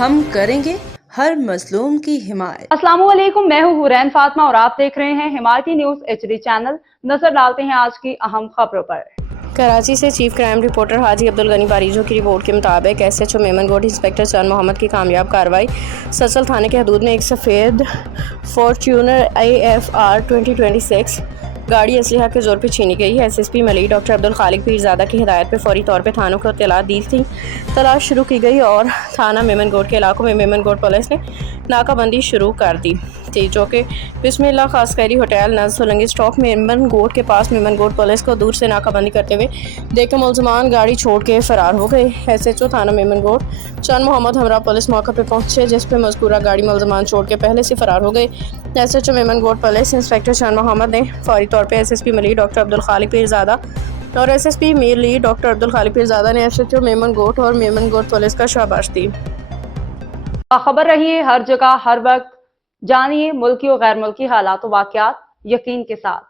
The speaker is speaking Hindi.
हम करेंगे हर मजलूम की हिमायत। अस्सलाम वालेकुम, मैं हूँ हुरैन फातिमा और आप देख रहे हैं हिमायती न्यूज HD चैनल। नजर डालते हैं आज की अहम खबरों पर। कराची से chief crime reporter Haji Abdul Ghani बारीजो की रिपोर्ट के मुताबिक SHO मेमनगोट इंस्पेक्टर चांद मोहम्मद की कामयाब कार्रवाई सचल थाने के हदूद में एक सफ़ेद फॉर्च्यूनर AFR 2026 गाड़ी असलहा के जोर पर छीनी गई है। SSP मलिक डॉक्टर अब्दुल खालिक पीरजादा की हिदायत पर फौरी तौर पर थानों को इत्तला दी थी। तलाश शुरू की गई और थाना मेमनगोट के इलाकों में मेमनगोट पुलिस ने नाकाबंदी शुरू कर दी थी, जो कि बिस्मिल्लाह खासकैरी होटल नज़ सोलंगी स्टॉक मेमनगोट के पास मेमनगोट पुलिस को दूर से नाकाबंदी करते हुए देखकर मुलजमान गाड़ी छोड़ के फरार हो गए। SHO थाना मेमनगोट चांद मोहम्मद हमरा पुलिस मौके पर पहुंचे, जिस पर मजकूरा गाड़ी मुलजमान छोड़ के पहले से फरार हो गए। SHO मेमनगोट पुलिस इंस्पेक्टर चांद मोहम्मद ने फौरी तौर पर SSP मलिक डॉक्टर अब्दुल खालिक पीरजादा और SSP Mir lead doctor Abdul Khaliq Pirzada ने SHO मेमनगोट और मेमनगोट पुलिस का शाबाश दी। खबर रहिए हर जगह हर वक्त, जानिए मुल्की और गैर मुल्की हालात व वाक़यात यकीन के साथ।